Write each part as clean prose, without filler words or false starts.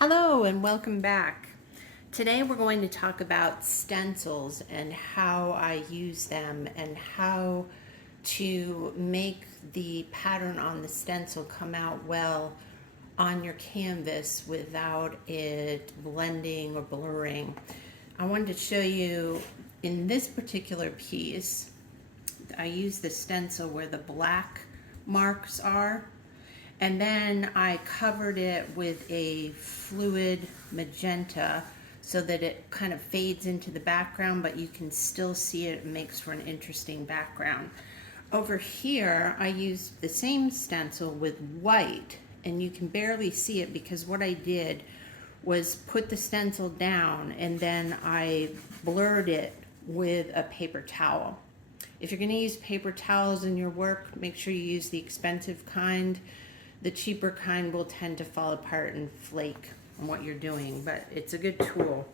Hello and welcome back. Today we're going to talk about stencils and how I use them and how to make the pattern on the stencil come out well on your canvas without it blending or blurring. I wanted to show you in this particular piece, I use the stencil where the black marks are, and then I covered it with a fluid magenta so that it kind of fades into the background, but you can still see it. It makes for an interesting background. Over here, I used the same stencil with white, and you can barely see it because what I did was put the stencil down and then I blurred it with a paper towel. If you're going to use paper towels in your work, make sure you use the expensive kind. The cheaper kind will tend to fall apart and flake on what you're doing, but it's a good tool.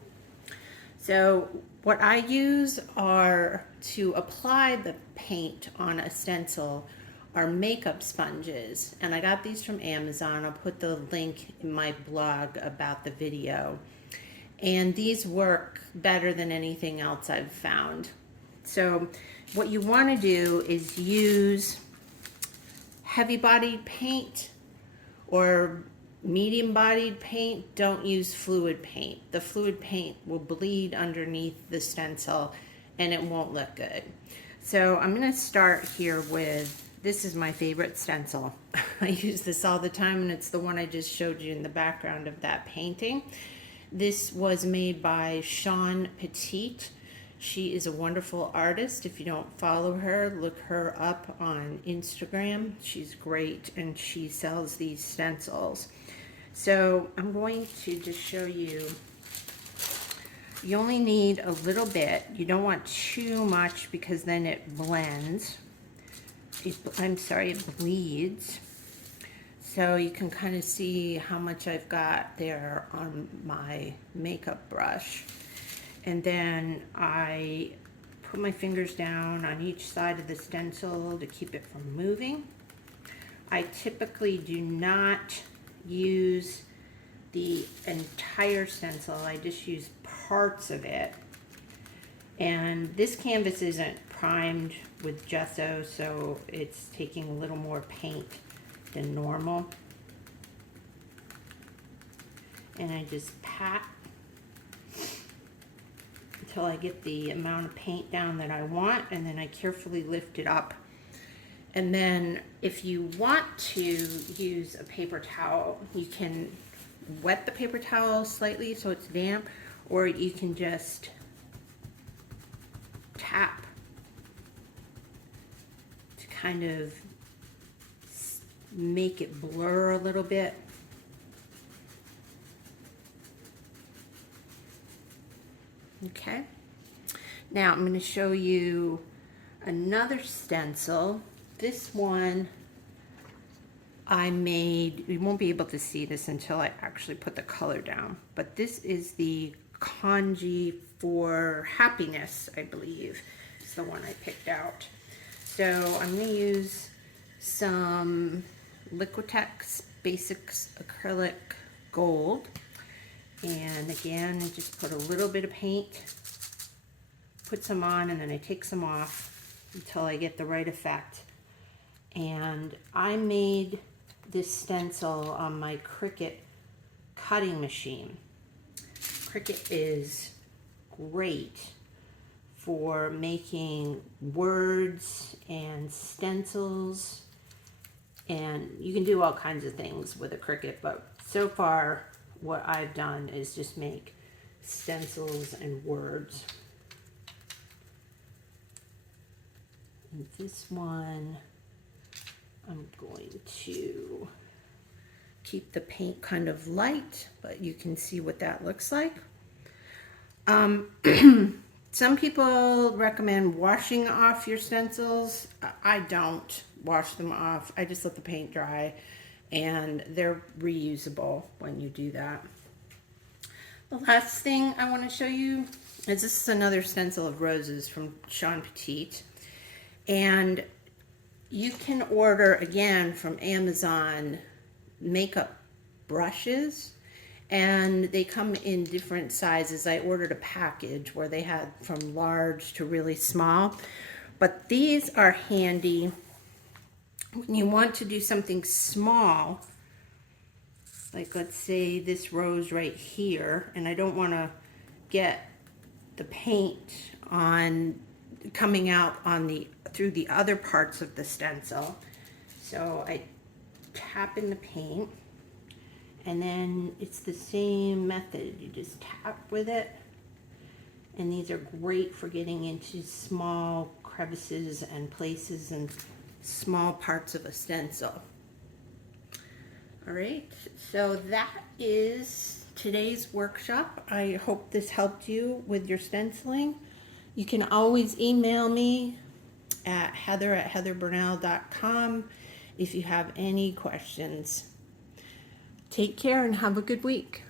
So what I use are, to apply the paint on a stencil, are makeup sponges. And I got these from Amazon. I'll put the link in my blog about the video. And these work better than anything else I've found. So what you want to do is use heavy bodied paint or medium bodied paint. Don't use fluid paint. The fluid paint will bleed underneath the stencil and it won't look good. So I'm going to start here with, this is my favorite stencil. I use this all the time and it's the one I just showed you in the background of that painting. This was made by Shawn Petite. She is a wonderful artist. If you don't follow her, look her up on Instagram. She's great and she sells these stencils. So I'm going to just show you. You only need a little bit. You don't want too much because then it blends. It bleeds. So you can kind of see how much I've got there on my makeup brush. And then I put my fingers down on each side of the stencil to keep it from moving. I typically do not use the entire stencil. I just use parts of it. And this canvas isn't primed with gesso, so it's taking a little more paint than normal. And I just pat until I get the amount of paint down that I want, and then I carefully lift it up. And then if you want to use a paper towel, you can wet the paper towel slightly so it's damp, or you can just tap to kind of make it blur a little bit. Okay, now I'm going to show you another stencil. This one I made, you won't be able to see this until I actually put the color down, but this is the Kanji for Happiness, I believe. It's the one I picked out. So I'm going to use some Liquitex Basics Acrylic Gold. And again, I just put a little bit of paint, put some on, and then I take some off until I get the right effect. And I made this stencil on my Cricut cutting machine. Cricut is great for making words and stencils, and you can do all kinds of things with a Cricut, but so far what I've done is just make stencils and words. And this one, I'm going to keep the paint kind of light, but you can see what that looks like. Some people recommend washing off your stencils. I don't wash them off. I just let the paint dry, and they're reusable when you do that. The last thing I want to show you is, this is another stencil of roses from Shawn Petite. And you can order, again, from Amazon, makeup brushes, And they come in different sizes. I ordered a package where they had from large to really small. But these are handy when you want to do something small. Like let's say this rose right here, and I don't want to get the paint on coming out on the through the other parts of the stencil. So I tap in the paint, and then it's the same method. You just tap with it, and these are great for getting into small crevices and places and small parts of a stencil. All right, so that is today's workshop. I hope this helped you with your stenciling. You can always email me at heather@heatherburnell.com if you have any questions. Take care and have a good week.